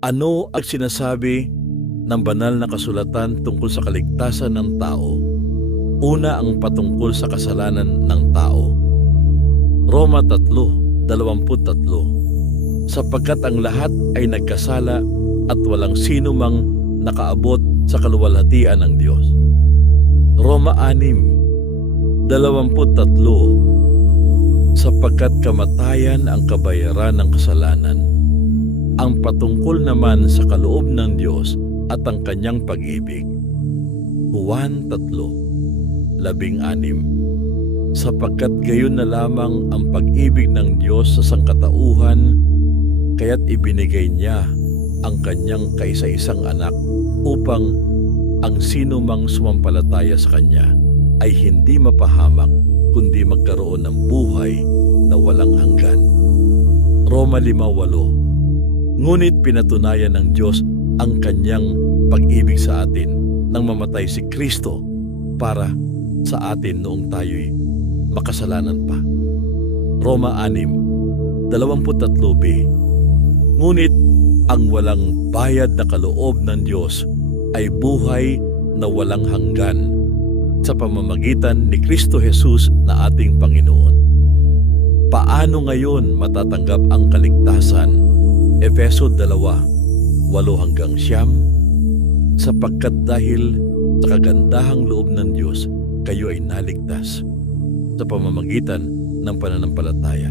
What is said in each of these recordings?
Ano ang sinasabi ng banal na kasulatan tungkol sa kaligtasan ng tao? Una, ang patungkol sa kasalanan ng tao. Roma 3:23. Sapagkat ang lahat ay nagkasala at walang sino mang nakaabot sa kaluwalhatian ng Diyos. Roma 6:23. Sapagkat kamatayan ang kabayaran ng kasalanan. Ang patungkol naman sa kaloob ng Diyos at ang kanyang pag-ibig. Juan 3:16. Sapagkat gayon na lamang ang pag-ibig ng Diyos sa sangkatauhan, kaya't ibinigay niya ang kanyang kaisa-isang anak upang ang sino mang sumampalataya sa kanya ay hindi mapahamak kundi magkaroon ng buhay na walang hanggan. Roma 5:8. Ngunit pinatunayan ng Diyos ang kanyang pag-ibig sa atin nang mamatay si Kristo para sa atin noong tayo'y makasalanan pa. Roma 6:23b. Ngunit ang walang bayad na kaloob ng Diyos ay buhay na walang hanggan sa pamamagitan ni Kristo Jesus na ating Panginoon. Paano ngayon matatanggap ang kaligtasan? Efeso 2:8-9. Sapagkat dahil sa kagandahang loob ng Diyos, kayo ay naligtas sa pamamagitan ng pananampalataya.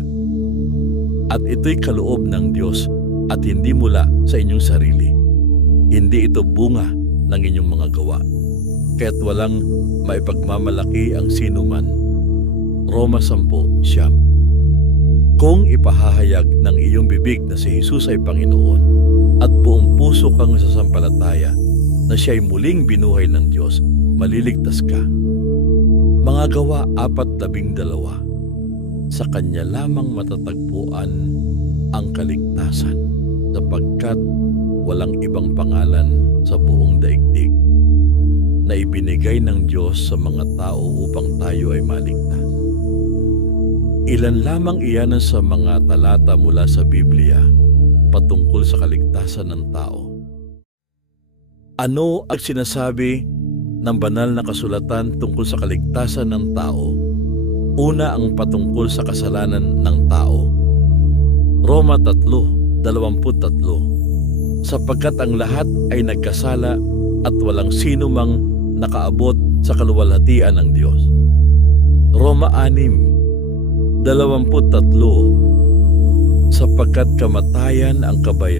At ito'y kaloob ng Diyos at hindi mula sa inyong sarili. Hindi ito bunga ng inyong mga gawa, kaya't walang maipagmamalaki ang sinuman. Roma 10:9. Kung ipahahayag ng iyong bibig na si Jesus ay Panginoon at buong puso kang sasampalataya na siya ay muling binuhay ng Diyos, maliligtas ka. Mga Gawa 4:12. Sa Kanya lamang matatagpuan ang kaligtasan, sapagkat walang ibang pangalan sa buong daigdig na ibinigay ng Diyos sa mga tao upang tayo ay maligtas. Ilan lamang iyan sa mga talata mula sa Biblia patungkol sa kaligtasan ng tao. Ano ang sinasabi ng banal na kasulatan tungkol sa kaligtasan ng tao? Una, ang patungkol sa kasalanan ng tao. Roma 3:23. Sapagkat ang lahat ay nagkasala at walang sino mang nakaabot sa kaluwalhatian ng Diyos. Roma 6:23. Sapagkat kamatayan ang kabayaran